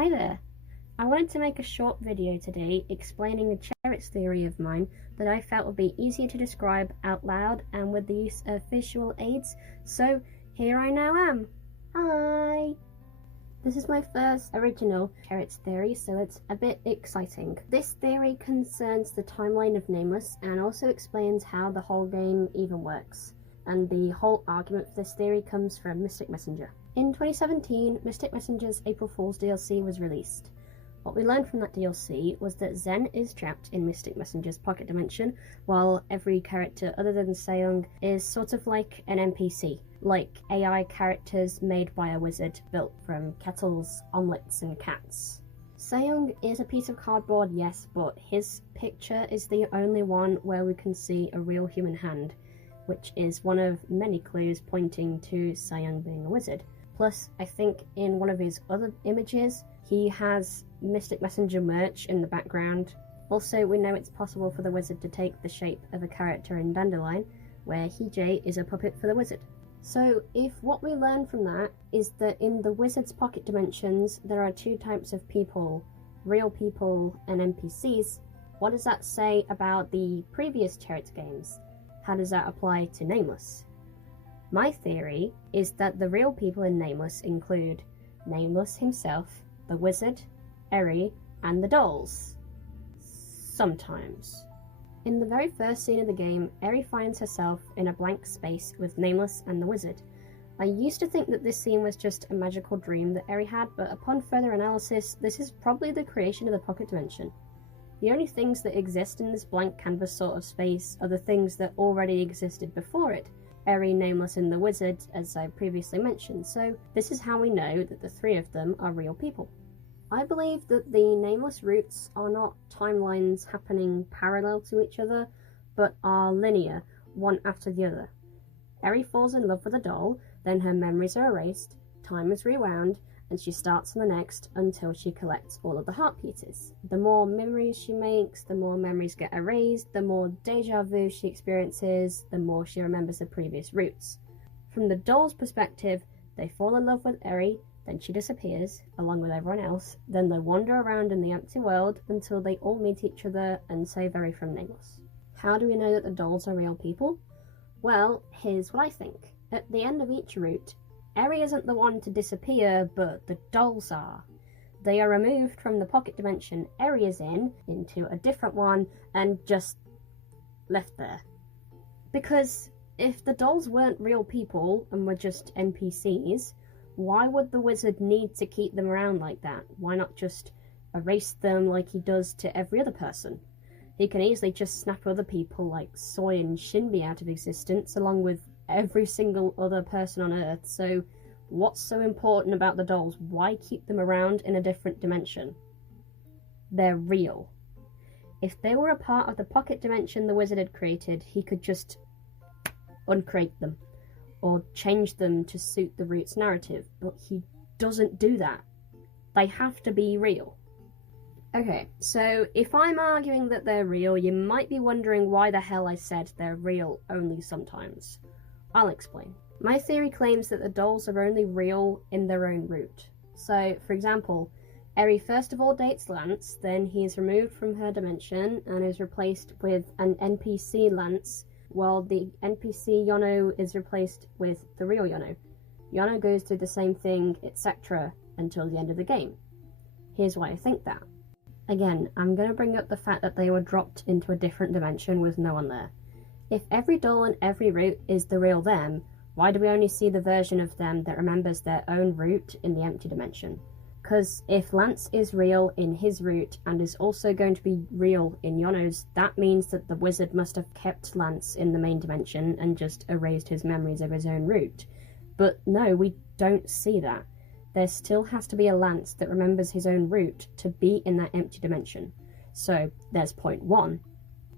Hi there! I wanted to make a short video today explaining a Cheritz theory of mine that I felt would be easier to describe out loud and with the use of visual aids, so here I now am. Hi! This is my first original Cheritz theory, so it's a bit exciting. This theory concerns the timeline of Nameless and also explains how the whole game even works. And the whole argument for this theory comes from Mystic Messenger. In 2017, Mystic Messenger's April Fool's DLC was released. What we learned from that DLC was that Zen is trapped in Mystic Messenger's pocket dimension, while every character other than Seong is sort of like an NPC, like AI characters made by a wizard built from kettles, omelets, and cats. Seong is a piece of cardboard, yes, but his picture is the only one where we can see a real human hand, which is one of many clues pointing to Seong being a wizard. Plus, I think in one of his other images, he has Mystic Messenger merch in the background. Also, we know it's possible for the wizard to take the shape of a character in Dandelion, where Hee-Jae is a puppet for the wizard. So, if what we learn from that is that in the wizard's pocket dimensions, there are two types of people, real people and NPCs, what does that say about the previous Cheritz games? How does that apply to Nameless? My theory is that the real people in Nameless include Nameless himself, the wizard, Eri, and the dolls. Sometimes. In the very first scene of the game, Eri finds herself in a blank space with Nameless and the wizard. I used to think that this scene was just a magical dream that Eri had, but upon further analysis, this is probably the creation of the pocket dimension. The only things that exist in this blank canvas sort of space are the things that already existed before it. Eri, Nameless, and the wizard, as I previously mentioned, so this is how we know that the three of them are real people. I believe that the Nameless roots are not timelines happening parallel to each other, but are linear, one after the other. Eri falls in love with a doll, then her memories are erased, time is rewound, and she starts on the next until she collects all of the heart pieces. The more memories she makes, the more memories get erased, the more deja vu she experiences, the more she remembers the previous roots. From the doll's perspective, they fall in love with Eri, then she disappears, along with everyone else, then they wander around in the empty world until they all meet each other and save Eri from Nameless. How do we know that the dolls are real people? Well, here's what I think. At the end of each route, Eri isn't the one to disappear, but the dolls are. They are removed from the pocket dimension Eri is in, into a different one, and just left there. Because if the dolls weren't real people and were just NPCs, why would the wizard need to keep them around like that? Why not just erase them like he does to every other person? He can easily just snap other people like Soy and Shinbi out of existence, along with every single other person on Earth, so what's so important about the dolls? Why keep them around in a different dimension? They're real. If they were a part of the pocket dimension the wizard had created, he could just uncreate them, or change them to suit the root's narrative, but he doesn't do that. They have to be real. Okay, so if I'm arguing that they're real, you might be wondering why the hell I said they're real only sometimes. I'll explain. My theory claims that the dolls are only real in their own route. So, for example, Eri first of all dates Lance, then he is removed from her dimension and is replaced with an NPC Lance, while the NPC Yono is replaced with the real Yono. Yono goes through the same thing, etc., until the end of the game. Here's why I think that. Again, I'm going to bring up the fact that they were dropped into a different dimension with no one there. If every doll and every root is the real them, why do we only see the version of them that remembers their own root in the empty dimension? Because if Lance is real in his root and is also going to be real in Yono's, that means that the wizard must have kept Lance in the main dimension and just erased his memories of his own root. But no, we don't see that. There still has to be a Lance that remembers his own root to be in that empty dimension. So there's point one.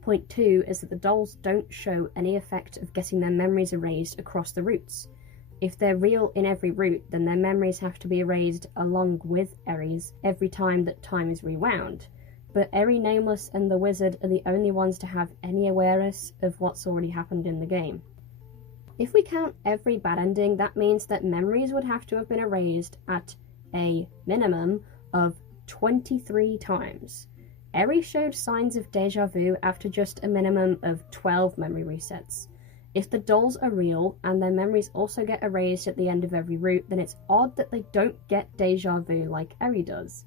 Point two is that the dolls don't show any effect of getting their memories erased across the roots. If they're real in every route, then their memories have to be erased along with Eri's every time that time is rewound. But Eri, Nameless, and the wizard are the only ones to have any awareness of what's already happened in the game. If we count every bad ending, that means that memories would have to have been erased at a minimum of 23 times. Eri showed signs of deja vu after just a minimum of 12 memory resets. If the dolls are real and their memories also get erased at the end of every route, then it's odd that they don't get deja vu like Eri does.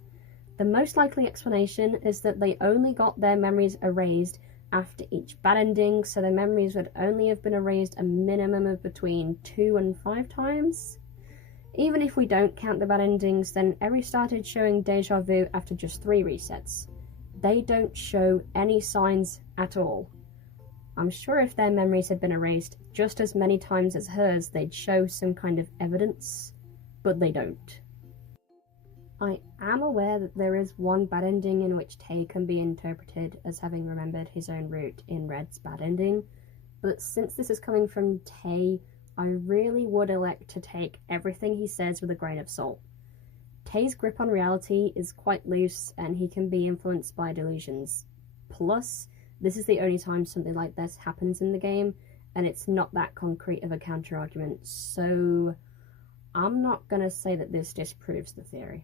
The most likely explanation is that they only got their memories erased after each bad ending, so their memories would only have been erased a minimum of between 2 and 5 times. Even if we don't count the bad endings, then Eri started showing deja vu after just 3 resets. They don't show any signs at all. I'm sure if their memories had been erased just as many times as hers, they'd show some kind of evidence, but they don't. I am aware that there is one bad ending in which Tay can be interpreted as having remembered his own route in Red's bad ending, but since this is coming from Tay, I really would elect to take everything he says with a grain of salt. Tay's grip on reality is quite loose and he can be influenced by delusions. Plus, this is the only time something like this happens in the game, and it's not that concrete of a counter-argument, so I'm not going to say that this disproves the theory.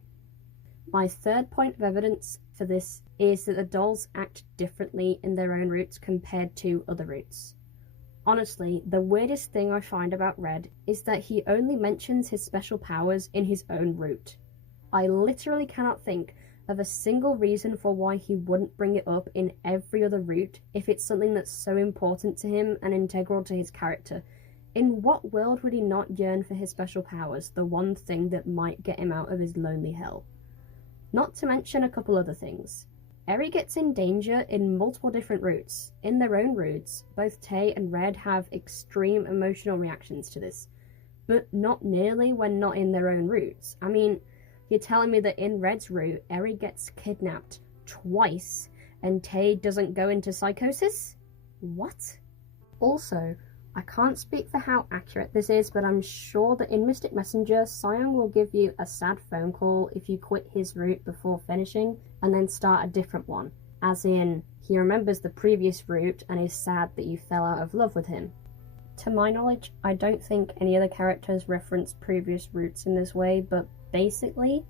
My third point of evidence for this is that the dolls act differently in their own routes compared to other routes. Honestly, the weirdest thing I find about Red is that he only mentions his special powers in his own route. I literally cannot think of a single reason for why he wouldn't bring it up in every other route if it's something that's so important to him and integral to his character. In what world would he not yearn for his special powers, the one thing that might get him out of his lonely hell? Not to mention a couple other things. Eri gets in danger in multiple different routes. In their own routes, both Tay and Red have extreme emotional reactions to this, but not nearly when not in their own routes. I mean, you're telling me that in Red's route, Eri gets kidnapped twice and Tay doesn't go into psychosis? What? Also, I can't speak for how accurate this is, but I'm sure that in Mystic Messenger, Sion will give you a sad phone call if you quit his route before finishing and then start a different one. As in, he remembers the previous route and is sad that you fell out of love with him. To my knowledge, I don't think any other characters reference previous routes in this way, but basically,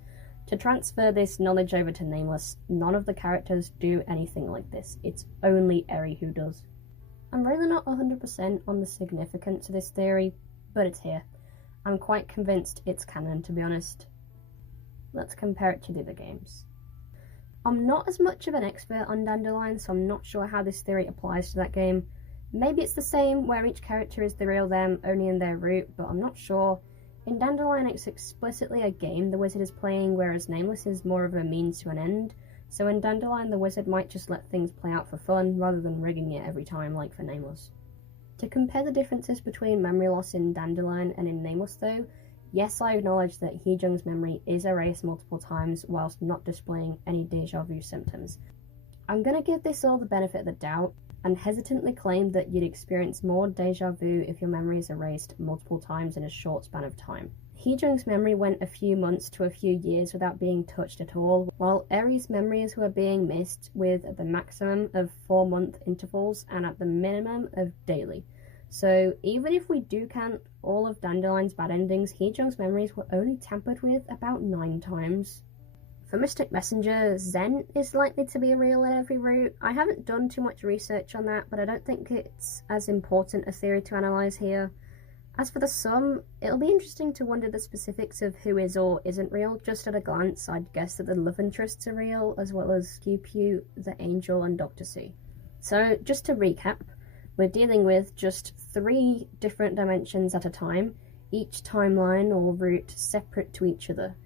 to transfer this knowledge over to Nameless, none of the characters do anything like this. It's only Eri who does. I'm really not 100% on the significance of this theory, but it's here. I'm quite convinced it's canon, to be honest. Let's compare it to the other games. I'm not as much of an expert on Dandelion, so I'm not sure how this theory applies to that game. Maybe it's the same, where each character is the real them, only in their route, but I'm not sure. In Dandelion, it's explicitly a game the wizard is playing, whereas Nameless is more of a means to an end. So in Dandelion, the wizard might just let things play out for fun, rather than rigging it every time, like for Nameless. To compare the differences between memory loss in Dandelion and in Nameless though, yes, I acknowledge that Heejung's memory is erased multiple times whilst not displaying any deja vu symptoms. I'm gonna give this all the benefit of the doubt, and hesitantly claim that you'd experience more deja vu if your memory is erased multiple times in a short span of time. Heejung's memory went a few months to a few years without being touched at all, while Eri's memories were being missed with the maximum of 4-month intervals and at the minimum of daily. So even if we do count all of Dandelion's bad endings, Heejung's memories were only tampered with about 9 times. For Mystic Messenger, Zen is likely to be real in every route. I haven't done too much research on that, but I don't think it's as important a theory to analyse here. As for the sum, it'll be interesting to wonder the specifics of who is or isn't real. Just at a glance, I'd guess that the love interests are real, as well as Q, the Angel, and Dr. C. So, just to recap, we're dealing with just 3 different dimensions at a time, each timeline or route separate to each other.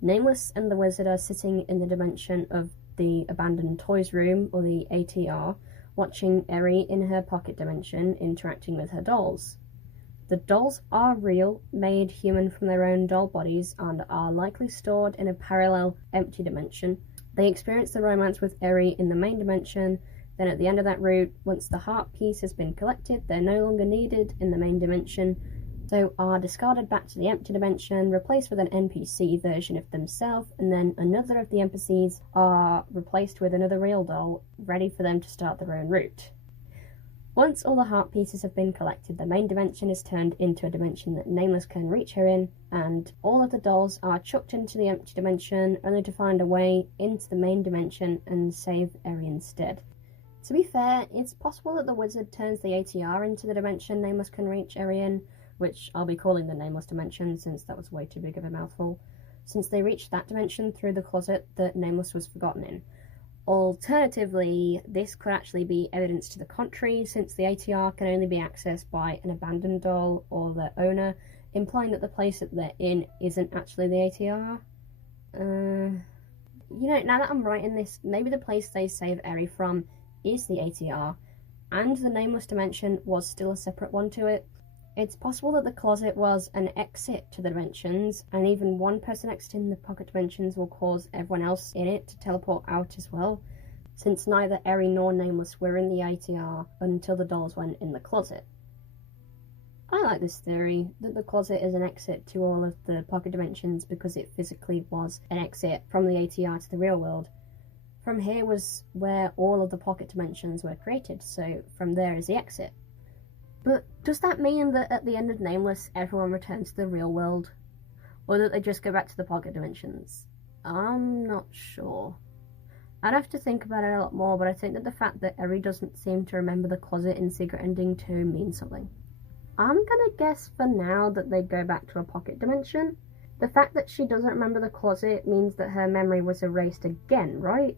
Nameless and the wizard are sitting in the dimension of the abandoned toys room, or the ATR, watching Eri in her pocket dimension interacting with her dolls. The dolls are real, made human from their own doll bodies, and are likely stored in a parallel empty dimension. They experience the romance with Eri in the main dimension, then at the end of that route, once the heart piece has been collected, they're no longer needed in the main dimension, so are discarded back to the empty dimension, replaced with an NPC version of themselves, and then another of the NPCs are replaced with another real doll, ready for them to start their own route. Once all the heart pieces have been collected, the main dimension is turned into a dimension that Nameless can reach her in, and all of the dolls are chucked into the empty dimension, only to find a way into the main dimension and save Eri instead. To be fair, it's possible that the wizard turns the ATR into the dimension Nameless can reach Eri in, which I'll be calling the Nameless dimension since that was way too big of a mouthful, since they reached that dimension through the closet that Nameless was forgotten in. Alternatively, this could actually be evidence to the contrary, since the ATR can only be accessed by an abandoned doll or their owner, implying that the place that they're in isn't actually the ATR. Now that I'm writing this, maybe the place they save Eri from is the ATR, and the Nameless dimension was still a separate one to it. It's possible that the closet was an exit to the dimensions, and even one person exiting the pocket dimensions will cause everyone else in it to teleport out as well, since neither Eri nor Nameless were in the ATR until the dolls went in the closet. I like this theory, that the closet is an exit to all of the pocket dimensions because it physically was an exit from the ATR to the real world. From here was where all of the pocket dimensions were created, so from there is the exit. But does that mean that at the end of Nameless, everyone returns to the real world? Or that they just go back to the pocket dimensions? I'm not sure. I'd have to think about it a lot more, but I think that the fact that Eri doesn't seem to remember the closet in Secret Ending 2 means something. I'm gonna guess for now that they go back to a pocket dimension. The fact that she doesn't remember the closet means that her memory was erased again, right?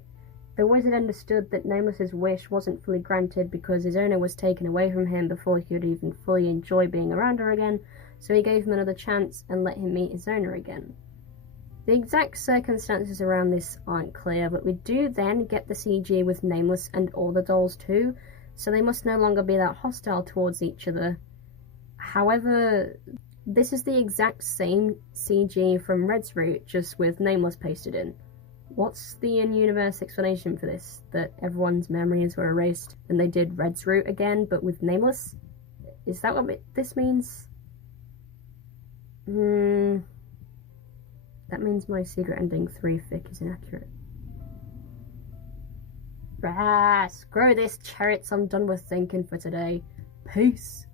The wizard understood that Nameless's wish wasn't fully granted because his owner was taken away from him before he could even fully enjoy being around her again, so he gave him another chance and let him meet his owner again. The exact circumstances around this aren't clear, but we do then get the CG with Nameless and all the dolls too, so they must no longer be that hostile towards each other. However, this is the exact same CG from Red's route, just with Nameless pasted in. What's the in-universe explanation for this? That everyone's memories were erased and they did Red's route again, but with Nameless? Is that what this means? That means my Secret Ending 3 fic is inaccurate. Screw this, Cheritz, I'm done with thinking for today. Peace.